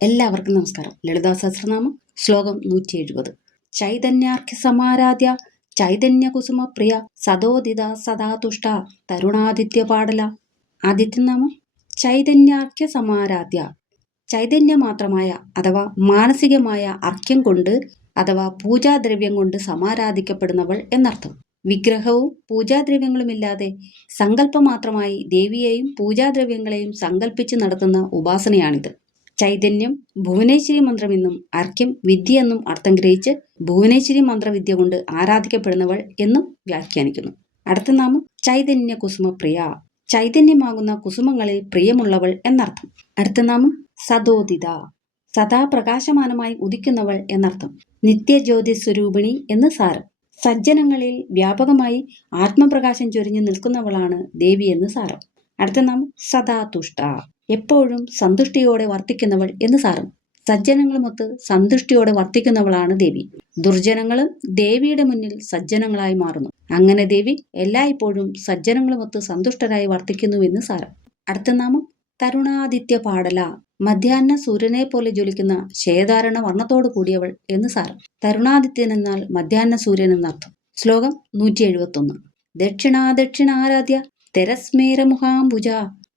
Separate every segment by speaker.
Speaker 1: എല്ലാവർക്കും നമസ്കാരം. ലളിതാ സഹസ്രനാമം ശ്ലോകം നൂറ്റി എഴുപത് ചൈതന്യാർഘ്യ സമാരാധ്യ ചൈതന്യ കുസുമ പ്രിയ സദോദിത സദാതുഷ്ട തരുണാദിത്യ പാടല. ആദിത്യനാമം ചൈതന്യാർഘ്യ സമാരാധ്യ. ചൈതന്യമാത്രമായ അഥവാ മാനസികമായ അർഘ്യം കൊണ്ട് അഥവാ പൂജാദ്രവ്യം കൊണ്ട് സമാരാധിക്കപ്പെടുന്നവൾ എന്നർത്ഥം. വിഗ്രഹവും പൂജാദ്രവ്യങ്ങളുമില്ലാതെ സങ്കല്പമാത്രമായി ദേവിയെയും പൂജാദ്രവ്യങ്ങളെയും സങ്കല്പിച്ച് നടത്തുന്ന ഉപാസനയാണിത്. ചൈതന്യം ഭുവനേശ്വരി മന്ത്രമെന്നും അർഘ്യം വിദ്യ എന്നും അർത്ഥം ഗ്രഹിച്ച് ഭുവനേശ്വരി മന്ത്രവിദ്യ കൊണ്ട് ആരാധിക്കപ്പെടുന്നവൾ എന്നും വ്യാഖ്യാനിക്കുന്നു. അടുത്ത നാമം ചൈതന്യ കുസുമപ്രിയ ചൈതന്യമാകുന്ന കുസുമങ്ങളിൽ പ്രിയമുള്ളവൾ എന്നർത്ഥം. അടുത്ത നാമം സദോദിത. സദാ പ്രകാശമാനമായി ഉദിക്കുന്നവൾ എന്നർത്ഥം. നിത്യജ്യോതി സ്വരൂപിണി എന്ന് സാരം. സജ്ജനങ്ങളിൽ വ്യാപകമായി ആത്മപ്രകാശം ചൊരിഞ്ഞു നിൽക്കുന്നവളാണ് ദേവി എന്ന് സാരം. അടുത്ത നാമം സദാ തുഷ്ട എപ്പോഴും സന്തുഷ്ടിയോടെ വർത്തിക്കുന്നവൾ എന്ന് സാറും. സജ്ജനങ്ങളുമൊത്ത് സന്തുഷ്ടിയോടെ വർത്തിക്കുന്നവളാണ് ദേവി. ദുർജനങ്ങളും ദേവിയുടെ മുന്നിൽ സജ്ജനങ്ങളായി മാറുന്നു. അങ്ങനെ ദേവി എല്ലായ്പ്പോഴും സജ്ജനങ്ങളുമൊത്ത് സന്തുഷ്ടരായി വർത്തിക്കുന്നുവെന്ന് സാരം. അടുത്ത നാമം തരുണാദിത്യ പാടല. മധ്യാഹ്ന സൂര്യനെ പോലെ ജ്വലിക്കുന്ന ശേതാരണ വർണത്തോടു കൂടിയവൾ എന്ന് സാരം. തരുണാദിത്യൻ എന്നാൽ മധ്യാഹ്ന സൂര്യൻ എന്നർത്ഥം. ശ്ലോകം നൂറ്റി എഴുപത്തൊന്ന് ദക്ഷിണാദക്ഷിണാരാധ്യ തെരസ്മേരമുഖാംബുജ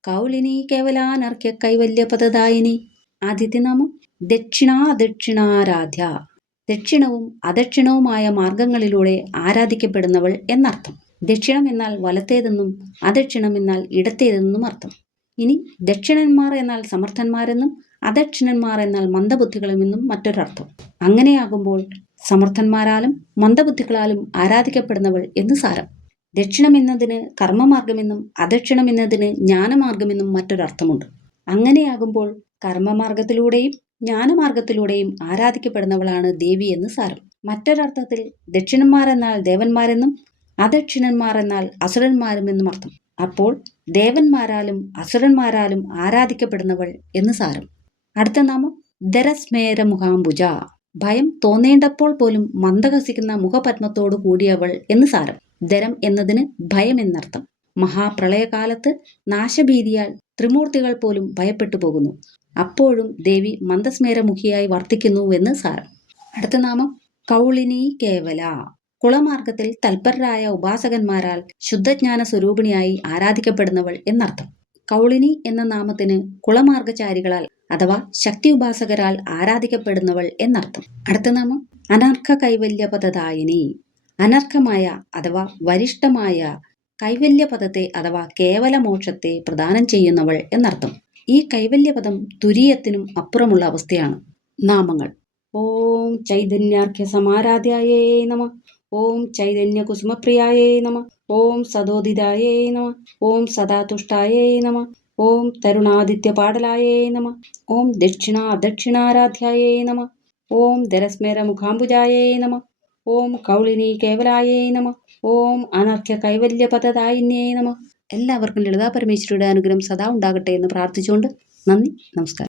Speaker 1: കൗലിനി കേവലാനർക്യ കൈവല്യപദദായിനി. ആദിത്യനാമം ദക്ഷിണാ ദക്ഷിണാരാധ്യ ദക്ഷിണവും അദക്ഷിണവുമായ മാർഗങ്ങളിലൂടെ ആരാധിക്കപ്പെടുന്നവൾ എന്നർത്ഥം. ദക്ഷിണം എന്നാൽ വലത്തേതെന്നും അദക്ഷിണം എന്നാൽ ഇടത്തേതെന്നും അർത്ഥം. ഇനി ദക്ഷിണന്മാർ എന്നാൽ സമർത്ഥന്മാരെന്നും അദക്ഷിണന്മാർ എന്നാൽ മന്ദബുദ്ധികളുമെന്നും മറ്റൊരർത്ഥം. അങ്ങനെയാകുമ്പോൾ സമർത്ഥന്മാരാലും മന്ദബുദ്ധികളാലും ആരാധിക്കപ്പെടുന്നവൾ എന്ന് സാരം. ദക്ഷിണം എന്നതിന് കർമ്മമാർഗമെന്നും അദക്ഷിണം എന്നതിന് ജ്ഞാനമാർഗമെന്നും മറ്റൊരർത്ഥമുണ്ട്. അങ്ങനെയാകുമ്പോൾ കർമ്മമാർഗത്തിലൂടെയും ജ്ഞാനമാർഗത്തിലൂടെയും ആരാധിക്കപ്പെടുന്നവളാണ് ദേവി എന്ന് സാരം. മറ്റൊരർത്ഥത്തിൽ ദക്ഷിണന്മാരെന്നാൽ ദേവന്മാരെന്നും അദക്ഷിണന്മാർ എന്നാൽ അസുരന്മാരുമെന്നും അർത്ഥം. അപ്പോൾ ദേവന്മാരാലും അസുരന്മാരാലും ആരാധിക്കപ്പെടുന്നവൾ എന്ന് സാരം. അടുത്ത നാമം ദരസ്മേര മുഖാംബുജ ഭയം തോന്നേണ്ടപ്പോൾ പോലും മന്ദഹസിക്കുന്ന മുഖപത്മത്തോടു കൂടിയവൾ എന്ന് സാരം. ദരം എന്നതിന് ഭയം എന്നർത്ഥം മഹാപ്രളയകാലത്ത് നാശഭീതിയാൽ ത്രിമൂർത്തികൾ പോലും ഭയപ്പെട്ടു പോകുന്നു. അപ്പോഴും ദേവി മന്ദസ്മേരമുഖിയായി വർത്തിക്കുന്നുവെന്ന് സാരം. അടുത്ത നാമം കൗളിനി കേവല. കുളമാർഗത്തിൽ തൽപരരായ ഉപാസകന്മാരാൽ ശുദ്ധജ്ഞാന സ്വരൂപിണിയായി ആരാധിക്കപ്പെടുന്നവൾ എന്നർത്ഥം. കൗളിനി എന്ന നാമത്തിന് കുളമാർഗചാരികളാൽ അഥവാ ശക്തി ഉപാസകരാൽ ആരാധിക്കപ്പെടുന്നവൾ എന്നർത്ഥം. അടുത്ത നാമം അനർഘ കൈവല്യപദദായിനി അനർഘമായ അഥവാ വരിഷ്ഠമായ കൈവല്യപദത്തെ അഥവാ കേവലമോക്ഷത്തെ പ്രദാനം ചെയ്യുന്നവൾ എന്നർത്ഥം. ഈ കൈവല്യപദം തുരീയത്തിനും അപ്പുറമുള്ള അവസ്ഥയാണ്. നാമങ്ങൾ. ഓം ചൈതന്യാർഘ്യ സമാരാധ്യായേ നമ. ഓം ചൈതന്യ കുസുമപ്രിയായേ നമ. ഓം സദോദിതായേ നമ. ഓം സദാതുഷ്ടായേ നമ. ഓം തരുണാദിത്യ പാടലായേ നമ. ഓം ദക്ഷിണാ ദക്ഷിണാരാധ്യായേ നമ. ഓം ദരസ്മേര മുഖാംബുജായേ നമ. ഓം കൗളിനി കേവലായേ നമ. ഓം അനർഘ്യ കൈവല്യപദദായിന്യേ നമ. എല്ലാവർക്കും ലളിതാ പരമേശ്വരിയുടെ അനുഗ്രഹം സദാ ഉണ്ടാകട്ടെ എന്ന് പ്രാർത്ഥിച്ചുകൊണ്ട് നന്ദി നമസ്കാരം.